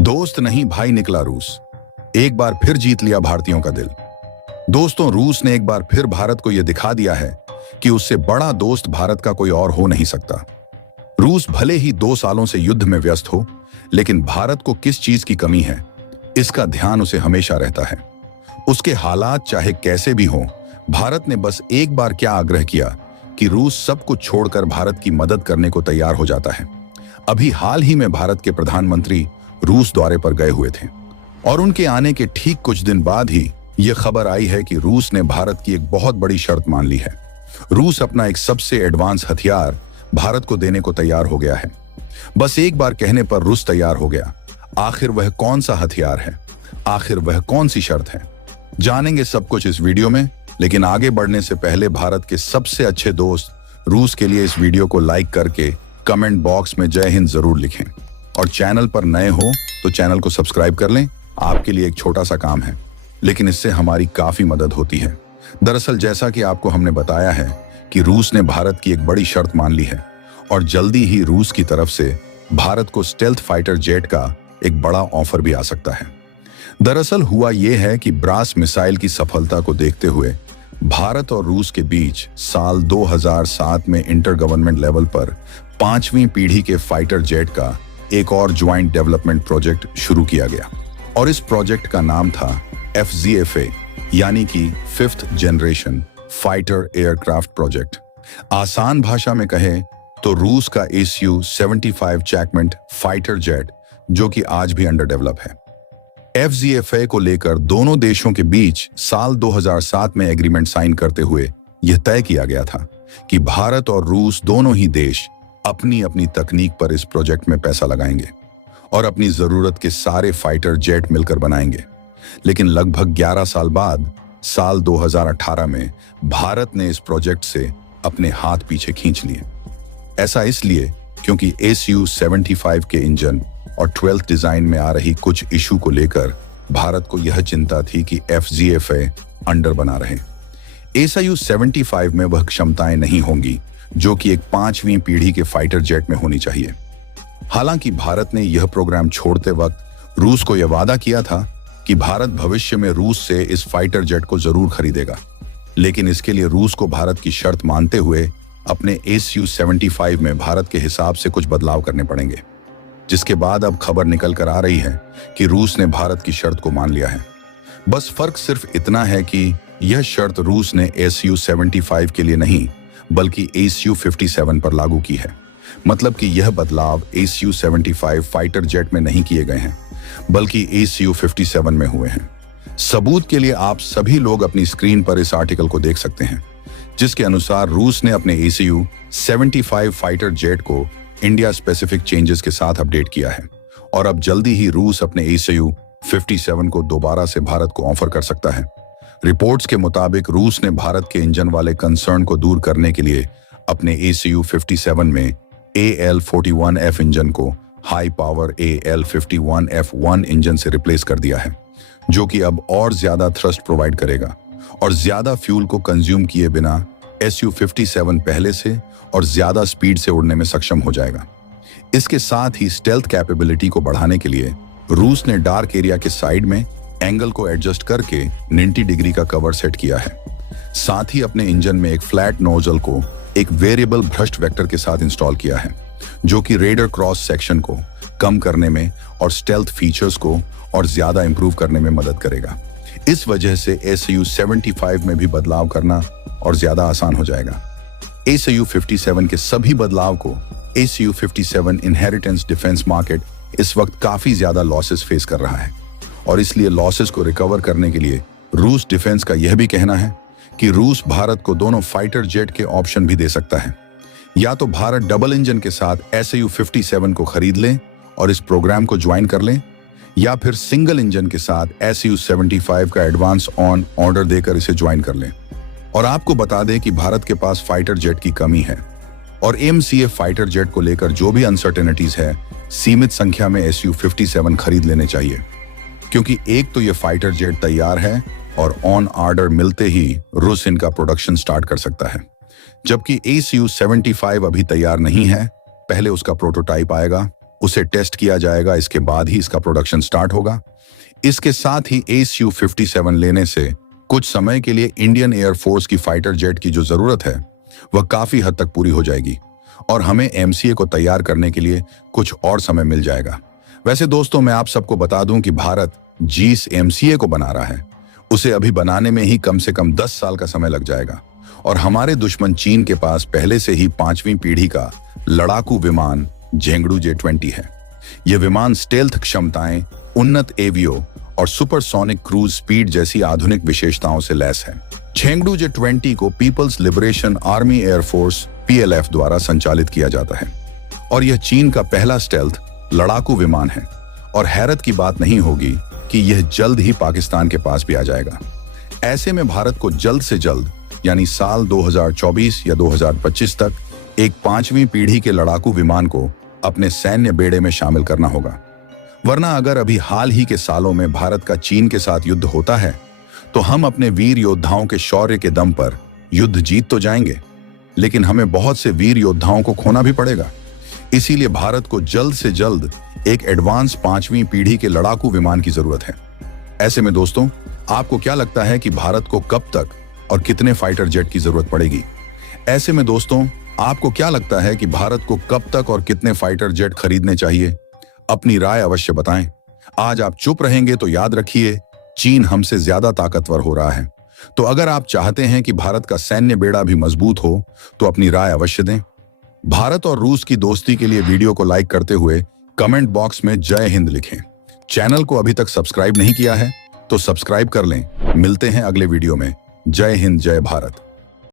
दोस्त नहीं भाई निकला रूस। एक बार फिर जीत लिया भारतीयों का दिल। दोस्तों, रूस ने एक बार फिर भारत को यह दिखा दिया है कि उससे बड़ा दोस्त भारत का कोई और हो नहीं सकता। रूस भले ही 2 सालों से युद्ध में व्यस्त हो, लेकिन भारत को किस चीज की कमी है, इसका ध्यान उसे हमेशा रहता है। उसके हालात चाहे कैसे भी हों, भारत ने बस एक बार क्या आग्रह किया कि रूस सब कुछ छोड़कर भारत की मदद करने को तैयार हो जाता है। अभी हाल ही में भारत के प्रधानमंत्री रूस दौरे पर गए हुए थे और उनके आने के ठीक कुछ दिन बाद ही यह खबर आई है कि रूस ने भारत की एक बहुत बड़ी शर्त मान ली है। रूस अपना एक सबसे एडवांस हथियार भारत को देने को तैयार हो गया है। बस एक बार कहने पर रूस तैयार हो गया। आखिर वह कौन सा हथियार है, आखिर वह कौन सी शर्त है, जानेंगे सब कुछ इस वीडियो में। लेकिन आगे बढ़ने से पहले भारत के सबसे अच्छे दोस्त रूस के लिए इस वीडियो को लाइक करके कमेंट बॉक्स में जय हिंद जरूर लिखें और चैनल पर नए हो तो चैनल को सब्सक्राइब कर लें। आपके लिए एक छोटा सा काम है, लेकिन इससे हमारी काफी मदद होती है। दरअसल जैसा कि आपको हमने बताया है कि रूस ने भारत की एक बड़ी शर्त मान ली है और जल्दी ही रूस की तरफ से भारत को स्टेल्थ फाइटर जेट का एक बड़ा ऑफर भी आ सकता है। दरअसल हुआ यह है कि ब्रास मिसाइल की सफलता को देखते हुए भारत और रूस के बीच साल 2007 में इंटर गवर्नमेंट लेवल पर 5वीं पीढ़ी के फाइटर जेट का एक और ज्वाइंट डेवलपमेंट प्रोजेक्ट शुरू किया गया और इस प्रोजेक्ट का नाम था FZFA, यानी कि 5th generation fighter aircraft project. आसान भाषा में कहें तो रूस का Su-75 चैकमेंट फाइटर जेट, जो कि आज भी अंडर डेवलप है। FZFA को लेकर दोनों देशों के बीच साल 2007 में एग्रीमेंट साइन करते हुए यह तय किया गया था कि भारत और रूस दोनों ही देश अपनी अपनी तकनीक पर इस प्रोजेक्ट में पैसा लगाएंगे और अपनी जरूरत के सारे फाइटर जेट मिलकर बनाएंगे। लेकिन लगभग 11 साल बाद साल 2018 में भारत ने इस प्रोजेक्ट से अपने हाथ पीछे खींच लिए। ऐसा इसलिए क्योंकि Su-75 के इंजन और 12th डिजाइन में आ रही कुछ इशू को लेकर भारत को यह चिंता थी कि FZFA अंडर बना रहे। Su-75 में वह क्षमताएं नहीं होंगी जो कि एक 5वीं पीढ़ी के फाइटर जेट में होनी चाहिए। हालांकि भारत ने यह प्रोग्राम छोड़ते वक्त रूस को यह वादा किया था कि भारत भविष्य में रूस से इस फाइटर जेट को जरूर खरीदेगा, लेकिन इसके लिए रूस को भारत की शर्त मानते हुए अपने Su-75 में भारत के हिसाब से कुछ बदलाव करने पड़ेंगे, जिसके बाद अब खबर निकल कर आ रही है कि रूस ने भारत की शर्त को मान लिया है। बस फर्क सिर्फ इतना है कि यह शर्त रूस ने Su-75 के लिए नहीं बल्कि Su-57 पर लागू की है। मतलब कि यह बदलाव Su-75 फाइटर जेट में नहीं किए गए हैं बल्कि Su-57 में हुए हैं। सबूत के लिए आप सभी लोग अपनी स्क्रीन पर इस आर्टिकल को देख सकते हैं, जिसके अनुसार रूस ने अपने Su-75 फाइटर जेट को इंडिया स्पेसिफिक चेंजेस के साथ अपडेट किया है और अब जल्दी ही रूस अपने Su-57 को दोबारा से भारत को ऑफर कर सकता है। रिपोर्ट्स के मुताबिक रूस ने भारत के इंजन वाले कंसर्न को दूर करने के लिए अपने Su-57 में AL-41F इंजन को हाई पावर AL-51F1 इंजन से रिप्लेस कर दिया है, जो कि अब और ज्यादा थ्रस्ट प्रोवाइड करेगा और ज्यादा फ्यूल को कंज्यूम किए बिना Su-57 पहले से और ज्यादा स्पीड से उड़ने में सक्षम हो जाएगा। इसके साथ ही स्टेल्थ कैपेबिलिटी को बढ़ाने के लिए रूस ने डार्क एरिया के साइड में एंगल को एडजस्ट करके 90 डिग्री का कवर सेट किया है। साथ ही अपने इंजन में एक फ्लैट नोजल को एक वेरिएबल भ्रष्ट वेक्टर के साथ इंस्टॉल किया है, जो कि रेडर क्रॉस सेक्शन को कम करने में और स्टेल्थ फीचर्स को और ज्यादा इंप्रूव करने में मदद करेगा। इस वजह से Su-75 में भी बदलाव करना और ज्यादा आसान हो जाएगा। Su-57 के सभी बदलाव को Su-57 इनहेरिटेंस डिफेंस मार्केट इस वक्त काफी ज्यादा लॉसेस फेस कर रहा है और इसलिए लॉसेस को रिकवर करने के लिए रूस डिफेंस का यह भी कहना है कि रूस भारत को दोनों फाइटर जेट के ऑप्शन भी दे सकता है। या तो भारत डबल इंजन के साथ Su-57 को खरीद लें और इस प्रोग्राम को ज्वाइन कर लें, या फिर सिंगल इंजन के साथ Su-75 का एडवांस ऑन ऑर्डर देकर इसे ज्वाइन कर लें। और आपको बता दें कि भारत के पास फाइटर जेट की कमी है और MCA फाइटर जेट को लेकर जो भी अनसर्टेनिटीज है, सीमित संख्या में Su-57 खरीद लेने चाहिए, क्योंकि एक तो ये फाइटर जेट तैयार है और ऑन ऑर्डर मिलते ही रूस इनका प्रोडक्शन स्टार्ट कर सकता है, जबकि Su-75 अभी तैयार नहीं है। पहले उसका प्रोटोटाइप आएगा उसे टेस्ट किया जाएगा, इसके बाद ही इसका प्रोडक्शन स्टार्ट होगा। इसके साथ ही Su-57 लेने से कुछ समय के लिए इंडियन एयरफोर्स की फाइटर जेट की जो जरूरत है वह काफी हद तक पूरी हो जाएगी और हमें MCA को तैयार करने के लिए कुछ और समय मिल जाएगा। वैसे दोस्तों, मैं आप सबको बता दूं कि भारत जिस MCA को बना रहा है उसे अभी बनाने में ही कम से कम 10 साल का समय लग जाएगा और हमारे दुश्मन चीन के पास पहले से ही 5वीं पीढ़ी का लड़ाकू विमान झेंगडू J-20 है। यह विमान स्टेल्थ क्षमताएं, उन्नत एवियो और सुपरसोनिक क्रूज स्पीड जैसी आधुनिक विशेषताओं से लैस है। झेंगडू J-20 को People's Liberation Army Air Force PLF द्वारा संचालित किया जाता है और यह चीन का पहला स्टेल्थ लड़ाकू विमान है। और हैरत की बात नहीं होगी कि यह जल्द ही पाकिस्तान के पास भी आ जाएगा। ऐसे में भारत को जल्द से जल्द यानी साल 2024 या 2025 तक एक 5वीं पीढ़ी के लड़ाकू विमान को अपने सैन्य बेड़े में शामिल करना होगा। वरना अगर अभी हाल ही के सालों में भारत का चीन के साथ युद्ध होता है तो हम अपने वीर योद्धाओं के शौर्य के दम पर युद्ध जीत तो जाएंगे, लेकिन हमें बहुत से वीर योद्धाओं को खोना भी पड़ेगा। इसीलिए भारत को जल्द से जल्द एक एडवांस 5वीं पीढ़ी के लड़ाकू विमान की जरूरत है। ऐसे में दोस्तों, आपको क्या लगता है कि भारत को कब तक और कितने फाइटर जेट की जरूरत पड़ेगी? ऐसे में दोस्तों, आपको क्या लगता है कि भारत को कब तक और कितने फाइटर जेट खरीदने चाहिए? अपनी राय अवश्य बताएं। आज आप चुप रहेंगे तो याद रखिए, चीन हमसे ज्यादा ताकतवर हो रहा है। तो अगर आप चाहते हैं कि भारत का सैन्य बेड़ा भी मजबूत हो तो अपनी राय अवश्य दें। भारत और रूस की दोस्ती के लिए वीडियो को लाइक करते हुए कमेंट बॉक्स में जय हिंद लिखें। चैनल को अभी तक सब्सक्राइब नहीं किया है तो सब्सक्राइब कर लें। मिलते हैं अगले वीडियो में। जय हिंद, जय भारत।